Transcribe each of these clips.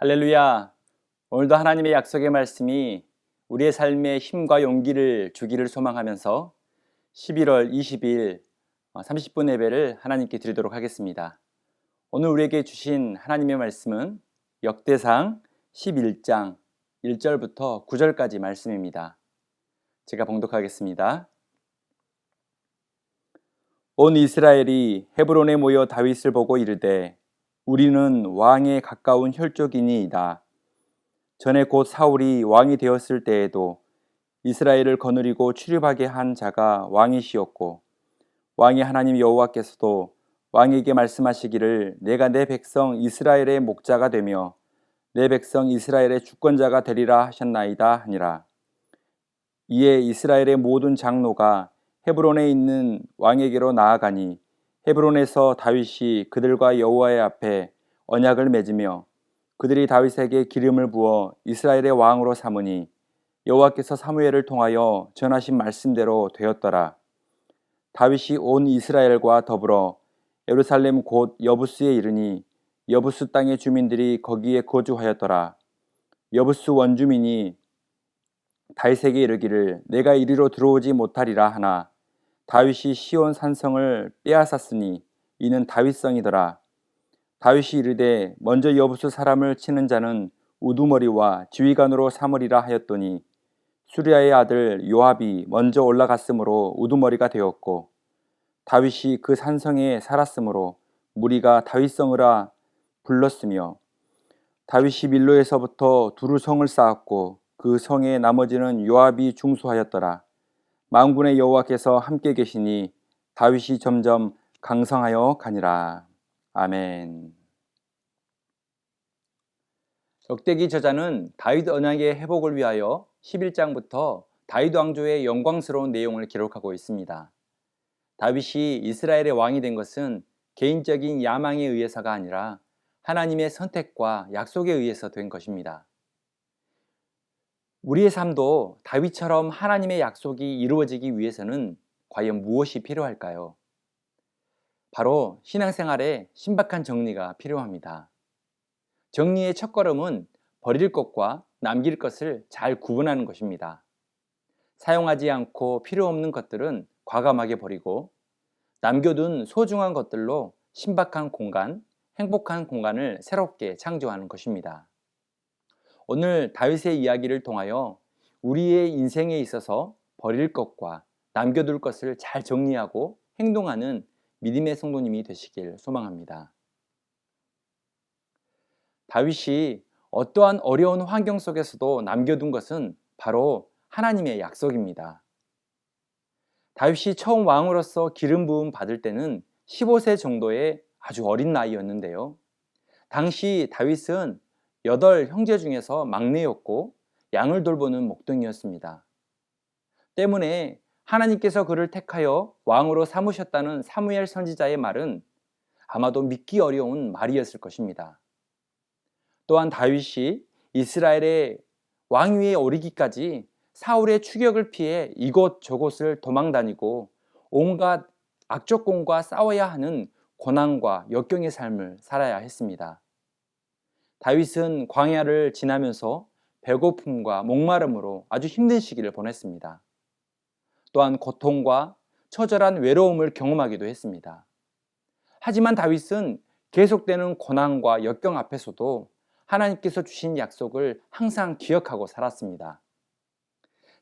할렐루야! 오늘도 하나님의 약속의 말씀이 우리의 삶에 힘과 용기를 주기를 소망하면서 11월 20일 30분 예배를 하나님께 드리도록 하겠습니다. 오늘 우리에게 주신 하나님의 말씀은 역대상 11장 1절부터 9절까지 말씀입니다. 제가 봉독하겠습니다. 온 이스라엘이 헤브론에 모여 다윗을 보고 이르되 우리는 왕에 가까운 혈족이니이다. 전에 곧 사울이 왕이 되었을 때에도 이스라엘을 거느리고 출입하게 한 자가 왕이시었고 왕의 하나님 여호와께서도 왕에게 말씀하시기를 내가 내 백성 이스라엘의 목자가 되며 내 백성 이스라엘의 주권자가 되리라 하셨나이다 하니라. 이에 이스라엘의 모든 장로가 헤브론에 있는 왕에게로 나아가니 헤브론에서 다윗이 그들과 여호와의 앞에 언약을 맺으며 그들이 다윗에게 기름을 부어 이스라엘의 왕으로 삼으니 여호와께서 사무엘을 통하여 전하신 말씀대로 되었더라. 다윗이 온 이스라엘과 더불어 예루살렘 곧 여부스에 이르니 여부스 땅의 주민들이 거기에 거주하였더라. 여부스 원주민이 다윗에게 이르기를 내가 이리로 들어오지 못하리라 하나 다윗이 시온 산성을 빼앗았으니 이는 다윗성이더라. 다윗이 이르되 먼저 여부스 사람을 치는 자는 우두머리와 지휘관으로 삼으리라 하였더니 수리아의 아들 요압이 먼저 올라갔으므로 우두머리가 되었고 다윗이 그 산성에 살았으므로 무리가 다윗성이라 불렀으며 다윗이 밀로에서부터 두루 성을 쌓았고 그 성의 나머지는 요압이 중수하였더라. 만군의 여호와께서 함께 계시니 다윗이 점점 강성하여 가니라. 아멘. 역대기 저자는 다윗 언약의 회복을 위하여 11장부터 다윗 왕조의 영광스러운 내용을 기록하고 있습니다. 다윗이 이스라엘의 왕이 된 것은 개인적인 야망에 의해서가 아니라 하나님의 선택과 약속에 의해서 된 것입니다. 우리의 삶도 다윗처럼 하나님의 약속이 이루어지기 위해서는 과연 무엇이 필요할까요? 바로 신앙생활에 신박한 정리가 필요합니다. 정리의 첫걸음은 버릴 것과 남길 것을 잘 구분하는 것입니다. 사용하지 않고 필요 없는 것들은 과감하게 버리고 남겨둔 소중한 것들로 신박한 공간, 행복한 공간을 새롭게 창조하는 것입니다. 오늘 다윗의 이야기를 통하여 우리의 인생에 있어서 버릴 것과 남겨둘 것을 잘 정리하고 행동하는 믿음의 성도님이 되시길 소망합니다. 다윗이 어떠한 어려운 환경 속에서도 남겨둔 것은 바로 하나님의 약속입니다. 다윗이 처음 왕으로서 기름 부음 받을 때는 15세 정도의 아주 어린 나이였는데요. 당시 다윗은 8 형제 중에서 막내였고 양을 돌보는 목동이었습니다. 때문에 하나님께서 그를 택하여 왕으로 삼으셨다는 사무엘 선지자의 말은 아마도 믿기 어려운 말이었을 것입니다. 또한 다윗이 이스라엘의 왕위에 오르기까지 사울의 추격을 피해 이곳 저곳을 도망다니고 온갖 악조건과 싸워야 하는 고난과 역경의 삶을 살아야 했습니다. 다윗은 광야를 지나면서 배고픔과 목마름으로 아주 힘든 시기를 보냈습니다. 또한 고통과 처절한 외로움을 경험하기도 했습니다. 하지만 다윗은 계속되는 고난과 역경 앞에서도 하나님께서 주신 약속을 항상 기억하고 살았습니다.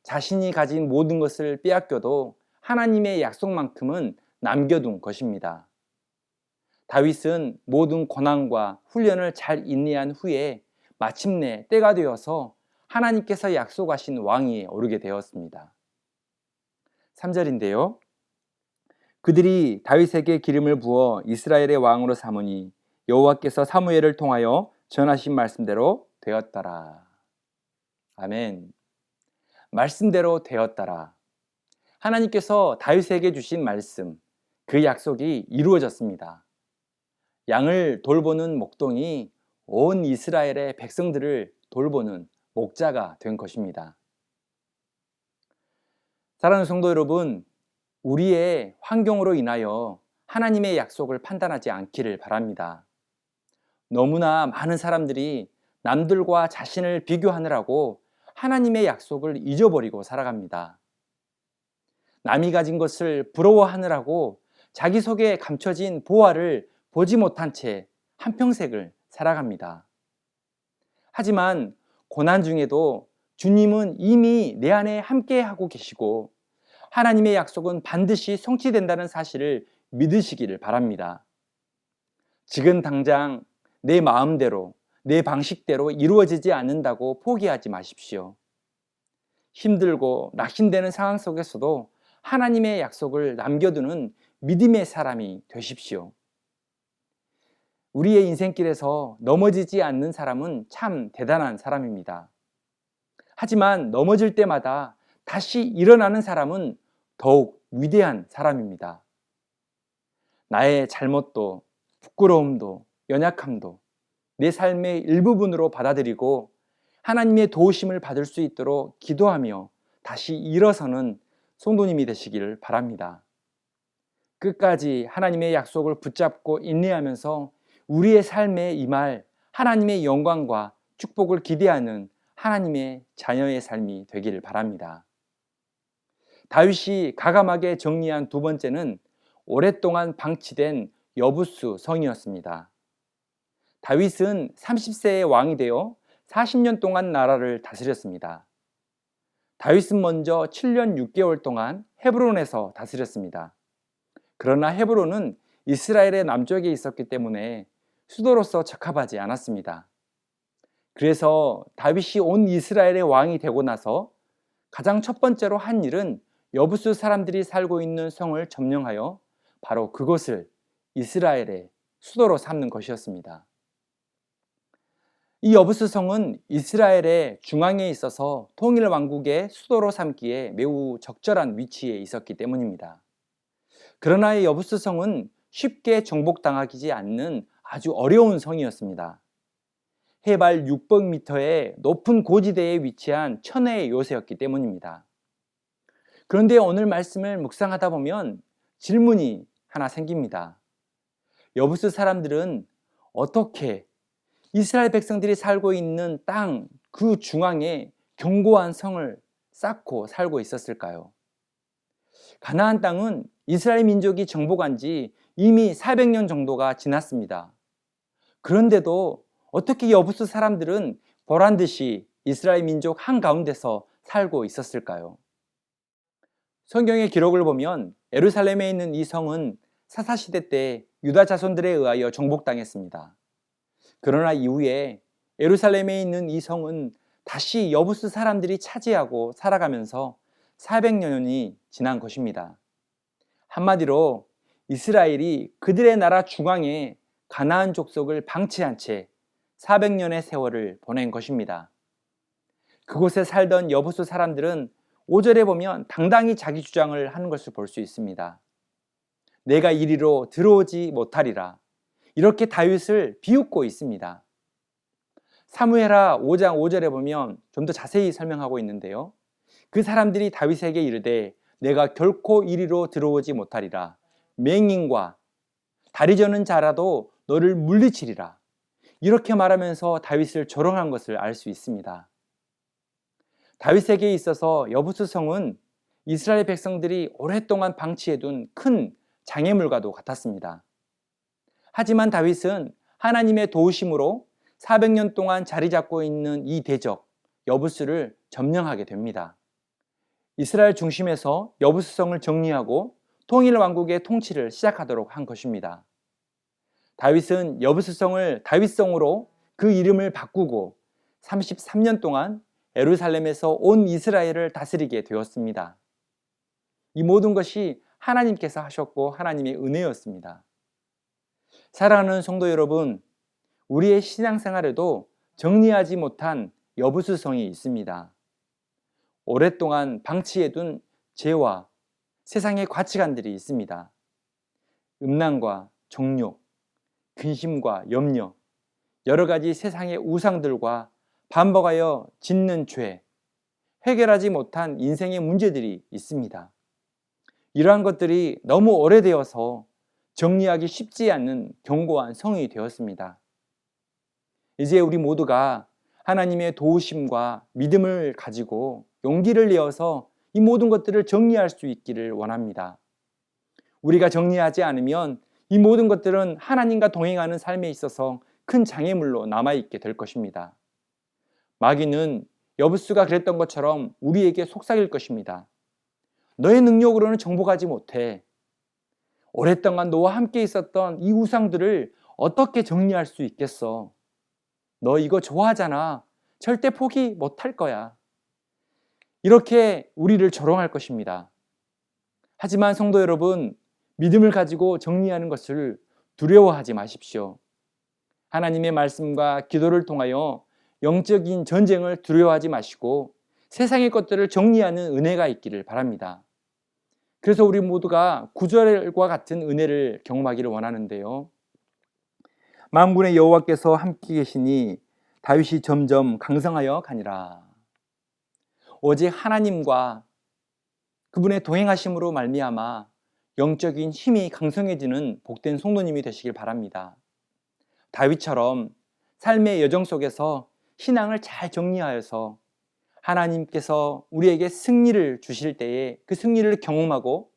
자신이 가진 모든 것을 빼앗겨도 하나님의 약속만큼은 남겨둔 것입니다. 다윗은 모든 고난과 훈련을 잘 인내한 후에 마침내 때가 되어서 하나님께서 약속하신 왕위에 오르게 되었습니다. 3절인데요. 그들이 다윗에게 기름을 부어 이스라엘의 왕으로 삼으니 여호와께서 사무엘을 통하여 전하신 말씀대로 되었더라. 아멘. 말씀대로 되었더라. 하나님께서 다윗에게 주신 말씀, 그 약속이 이루어졌습니다. 양을 돌보는 목동이 온 이스라엘의 백성들을 돌보는 목자가 된 것입니다. 사랑하는 성도 여러분, 우리의 환경으로 인하여 하나님의 약속을 판단하지 않기를 바랍니다. 너무나 많은 사람들이 남들과 자신을 비교하느라고 하나님의 약속을 잊어버리고 살아갑니다. 남이 가진 것을 부러워하느라고 자기 속에 감춰진 보화를 보지 못한 채 한평생을 살아갑니다. 하지만 고난 중에도 주님은 이미 내 안에 함께하고 계시고 하나님의 약속은 반드시 성취된다는 사실을 믿으시기를 바랍니다. 지금 당장 내 마음대로, 내 방식대로 이루어지지 않는다고 포기하지 마십시오. 힘들고 낙심되는 상황 속에서도 하나님의 약속을 남겨두는 믿음의 사람이 되십시오. 우리의 인생길에서 넘어지지 않는 사람은 참 대단한 사람입니다. 하지만 넘어질 때마다 다시 일어나는 사람은 더욱 위대한 사람입니다. 나의 잘못도, 부끄러움도, 연약함도 내 삶의 일부분으로 받아들이고 하나님의 도우심을 받을 수 있도록 기도하며 다시 일어서는 성도님이 되시기를 바랍니다. 끝까지 하나님의 약속을 붙잡고 인내하면서 우리의 삶에 임할 하나님의 영광과 축복을 기대하는 하나님의 자녀의 삶이 되기를 바랍니다. 다윗이 가감하게 정리한 두 번째는 오랫동안 방치된 여부수 성이었습니다. 다윗은 30세의 왕이 되어 40년 동안 나라를 다스렸습니다. 다윗은 먼저 7년 6개월 동안 헤브론에서 다스렸습니다. 그러나 헤브론은 이스라엘의 남쪽에 있었기 때문에 수도로서 적합하지 않았습니다. 그래서 다윗이 온 이스라엘의 왕이 되고 나서 가장 첫 번째로 한 일은 여부수 사람들이 살고 있는 성을 점령하여 바로 그곳을 이스라엘의 수도로 삼는 것이었습니다. 이 여부수 성은 이스라엘의 중앙에 있어서 통일 왕국의 수도로 삼기에 매우 적절한 위치에 있었기 때문입니다. 그러나 이 여부수 성은 쉽게 정복당하지 않는 아주 어려운 성이었습니다. 해발 600m의 높은 고지대에 위치한 천혜의 요새였기 때문입니다. 그런데 오늘 말씀을 묵상하다 보면 질문이 하나 생깁니다. 여부수 사람들은 어떻게 이스라엘 백성들이 살고 있는 땅 그 중앙에 견고한 성을 쌓고 살고 있었을까요? 가나안 땅은 이스라엘 민족이 정복한 지 이미 400년 정도가 지났습니다. 그런데도 어떻게 여부수 사람들은 보란듯이 이스라엘 민족 한가운데서 살고 있었을까요? 성경의 기록을 보면 예루살렘에 있는 이 성은 사사시대 때 유다 자손들에 의하여 정복당했습니다. 그러나 이후에 예루살렘에 있는 이 성은 다시 여부수 사람들이 차지하고 살아가면서 400년이 지난 것입니다. 한마디로 이스라엘이 그들의 나라 중앙에 가나안 족속을 방치한 채 400년의 세월을 보낸 것입니다. 그곳에 살던 여부수 사람들은 5절에 보면 당당히 자기 주장을 하는 것을 볼 수 있습니다. 내가 이리로 들어오지 못하리라. 이렇게 다윗을 비웃고 있습니다. 사무엘하 5장 5절에 보면 좀 더 자세히 설명하고 있는데요. 그 사람들이 다윗에게 이르되 내가 결코 이리로 들어오지 못하리라. 맹인과 다리 저는 자라도 너를 물리치리라. 이렇게 말하면서 다윗을 조롱한 것을 알 수 있습니다. 다윗에게 있어서 여부수 성은 이스라엘 백성들이 오랫동안 방치해둔 큰 장애물과도 같았습니다. 하지만 다윗은 하나님의 도우심으로 400년 동안 자리 잡고 있는 이 대적 여부수를 점령하게 됩니다. 이스라엘 중심에서 여부수성을 정리하고 통일 왕국의 통치를 시작하도록 한 것입니다. 다윗은 여부수성을 다윗성으로 그 이름을 바꾸고 33년 동안 예루살렘에서 온 이스라엘을 다스리게 되었습니다. 이 모든 것이 하나님께서 하셨고 하나님의 은혜였습니다. 사랑하는 성도 여러분, 우리의 신앙생활에도 정리하지 못한 여부수성이 있습니다. 오랫동안 방치해둔 죄와 세상의 가치관들이 있습니다. 음란과 정욕, 근심과 염려, 여러 가지 세상의 우상들과 반복하여 짓는 죄, 해결하지 못한 인생의 문제들이 있습니다. 이러한 것들이 너무 오래되어서 정리하기 쉽지 않는 견고한 성이 되었습니다. 이제 우리 모두가 하나님의 도우심과 믿음을 가지고 용기를 내어서 이 모든 것들을 정리할 수 있기를 원합니다. 우리가 정리하지 않으면 이 모든 것들은 하나님과 동행하는 삶에 있어서 큰 장애물로 남아있게 될 것입니다. 마귀는 여부수가 그랬던 것처럼 우리에게 속삭일 것입니다. 너의 능력으로는 정복하지 못해. 오랫동안 너와 함께 있었던 이 우상들을 어떻게 정리할 수 있겠어? 너 이거 좋아하잖아. 절대 포기 못할 거야. 이렇게 우리를 조롱할 것입니다. 하지만 성도 여러분, 믿음을 가지고 정리하는 것을 두려워하지 마십시오. 하나님의 말씀과 기도를 통하여 영적인 전쟁을 두려워하지 마시고 세상의 것들을 정리하는 은혜가 있기를 바랍니다. 그래서 우리 모두가 구절과 같은 은혜를 경험하기를 원하는데요. 만군의 여호와께서 함께 계시니 다윗이 점점 강성하여 가니라. 오직 하나님과 그분의 동행하심으로 말미암아 영적인 힘이 강성해지는 복된 성도님이 되시길 바랍니다. 다윗처럼 삶의 여정 속에서 신앙을 잘 정리하여서 하나님께서 우리에게 승리를 주실 때에 그 승리를 경험하고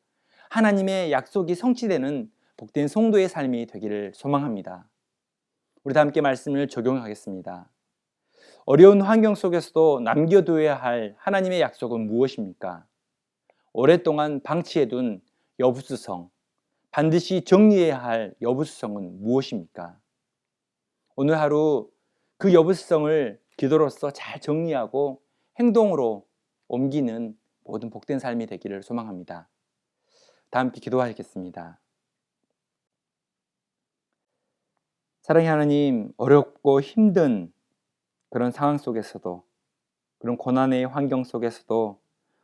하나님의 약속이 성취되는 복된 성도의 삶이 되기를 소망합니다. 우리 다 함께 말씀을 적용하겠습니다. 어려운 환경 속에서도 남겨둬야 할 하나님의 약속은 무엇입니까? 오랫동안 방치해둔 여부수성, 반드시 정리해야 할 여부수성은 무엇입니까? 오늘 하루 그 여부수성을 기도로서 잘 정리하고 행동으로 옮기는 모든 복된 삶이 되기를 소망합니다. 다 함께 기도하겠습니다. 사랑의 하나님, 어렵고 힘든 그런 상황 속에서도, 그런 고난의 환경 속에서도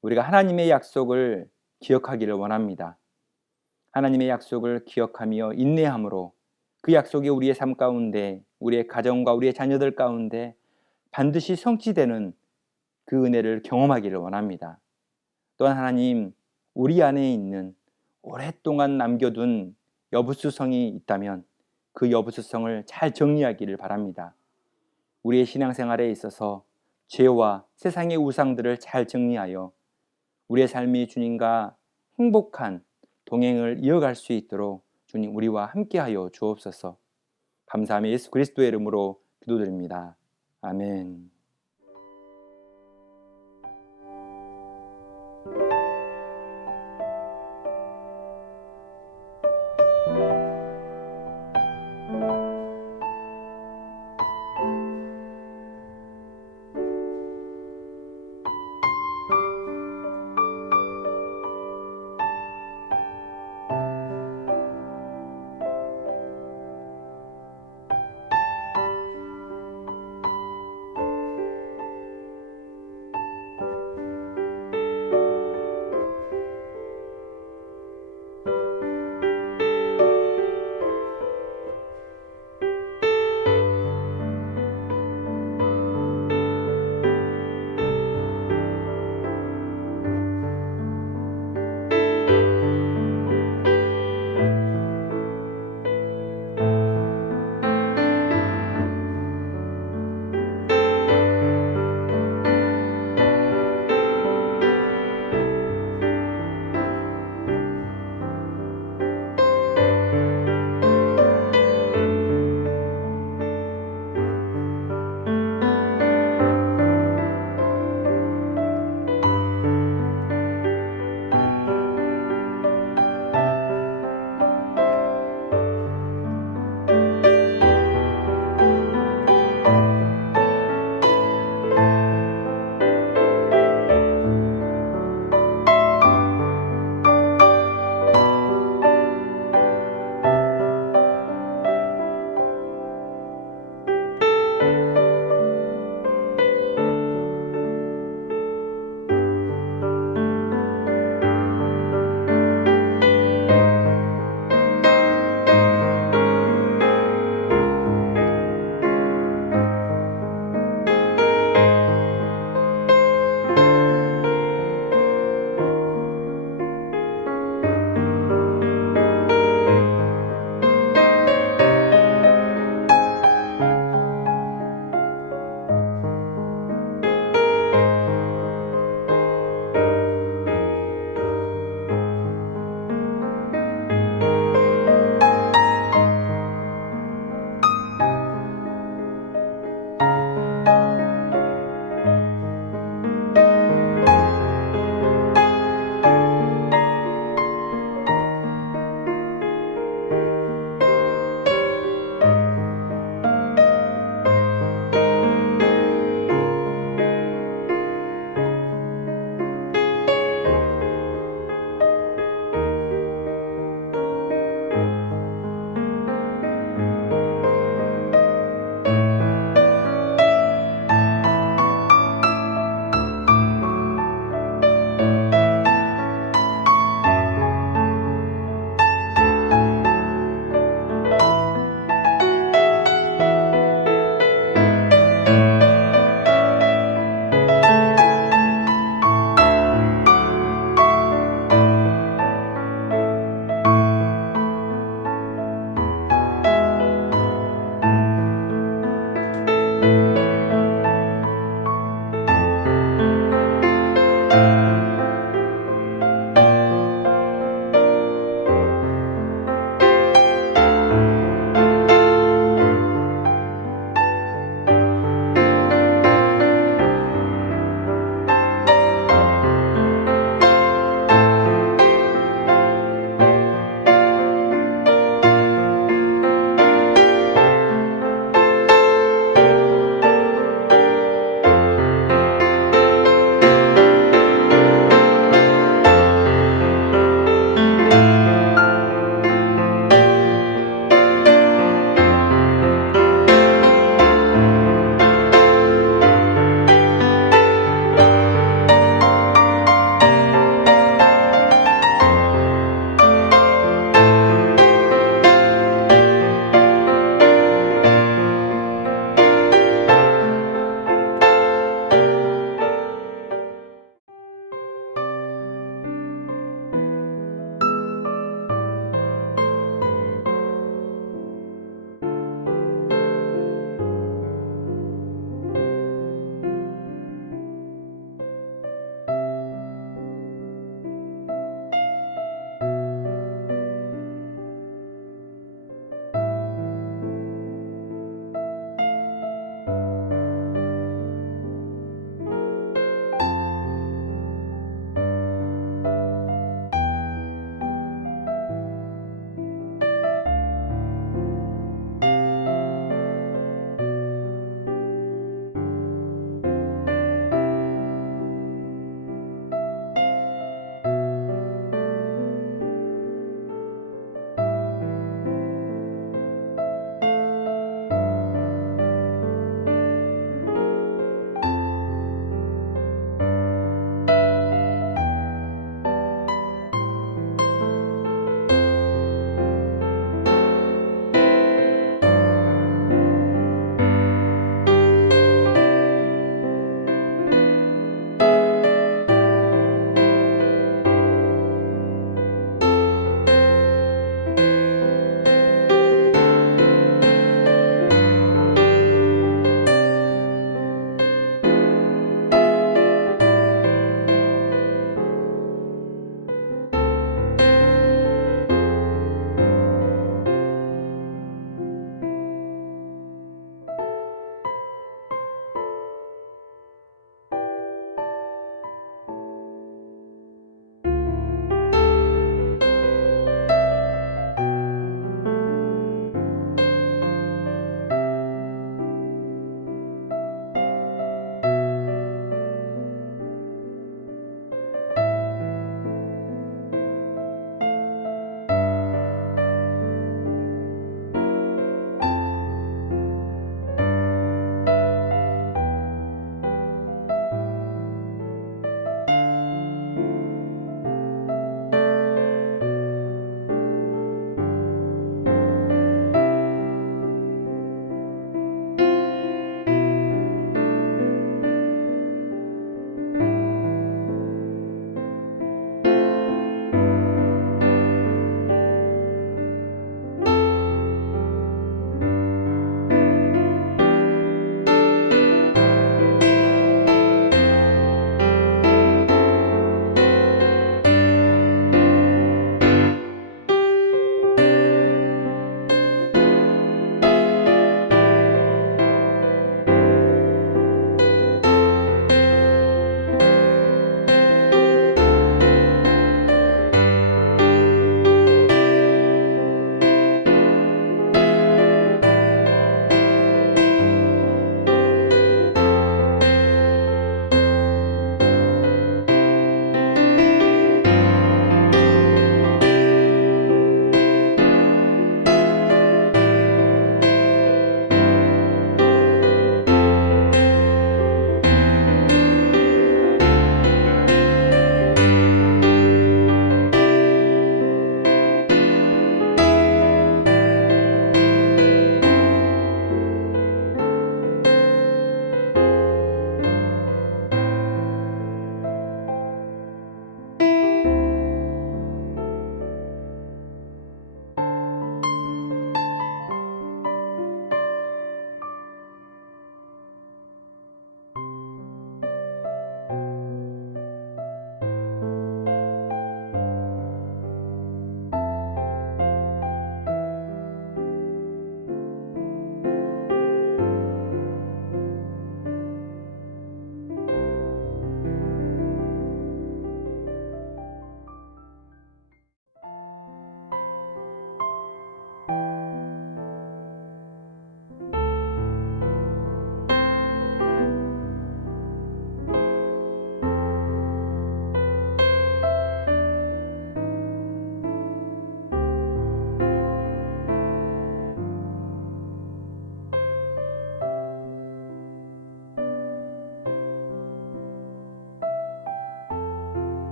우리가 하나님의 약속을 기억하기를 원합니다. 하나님의 약속을 기억하며 인내함으로 그 약속이 우리의 삶 가운데, 우리의 가정과 우리의 자녀들 가운데 반드시 성취되는 그 은혜를 경험하기를 원합니다. 또한 하나님, 우리 안에 있는 오랫동안 남겨둔 여부수성이 있다면 그 여부수성을 잘 정리하기를 바랍니다. 우리의 신앙생활에 있어서 죄와 세상의 우상들을 잘 정리하여 우리의 삶이 주님과 행복한 동행을 이어갈 수 있도록 주님 우리와 함께하여 주옵소서. 감사하며 예수 그리스도의 이름으로 기도드립니다. 아멘.